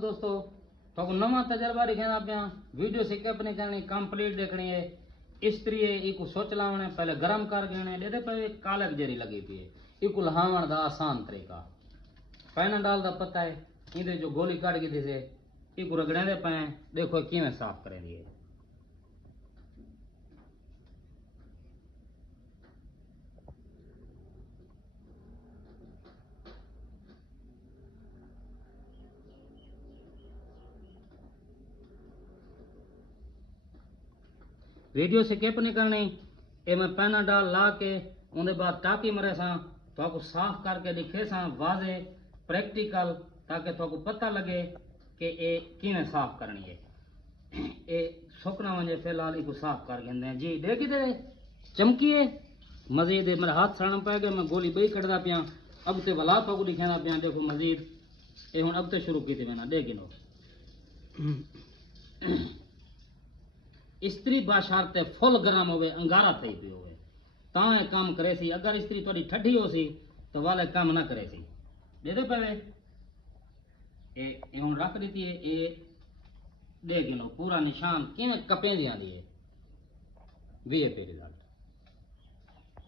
दोस्तों तो नवा तजर्बा दिखाना पिया वीडियो सिकअप नहीं करनी कंप्लीट देखनी है। इस्त्री है इको सोच लावने पहले गरम कर देने दे पे कालक जरी लगी पी है इको लहावण दा आसान तरीका पैना डाल दा पता है इधे जो गोली काट के दिसे इको रगड़े दे पे देखो किवें साफ करे दिए। वीडियो स्किप नहीं करनी ए मैं पैना डाल ला के उनके बाद टापी मरे सा तो आपको साफ करके दिखे सा वाजे प्रैक्टिकल ताकि तो आपको पता लगे कि ये किवें साफ करनी है। ये सुकना वजे फिलहाल इसको साफ कर दें जी देखी दे चमकी है मजीद मेरे हाथ सड़न पै गए मैं गोली बही कटदा पिया अब ते वला तो दिखाना पिया देखो मजीद ये हूँ अब तो शुरू की मैंने देख लो इस्त्री बाशारते फुल गरम होवे अंगारा थई पियो होवे ता ये काम करे सी। अगर इस्त्री थोड़ी ठंडी हो सी तो वाले काम ना करे सी। दे दे पहले ए हुन रख दी है ए देख लो पूरा निशान किवें कपे दियां दी है 20 पे रिजल्ट।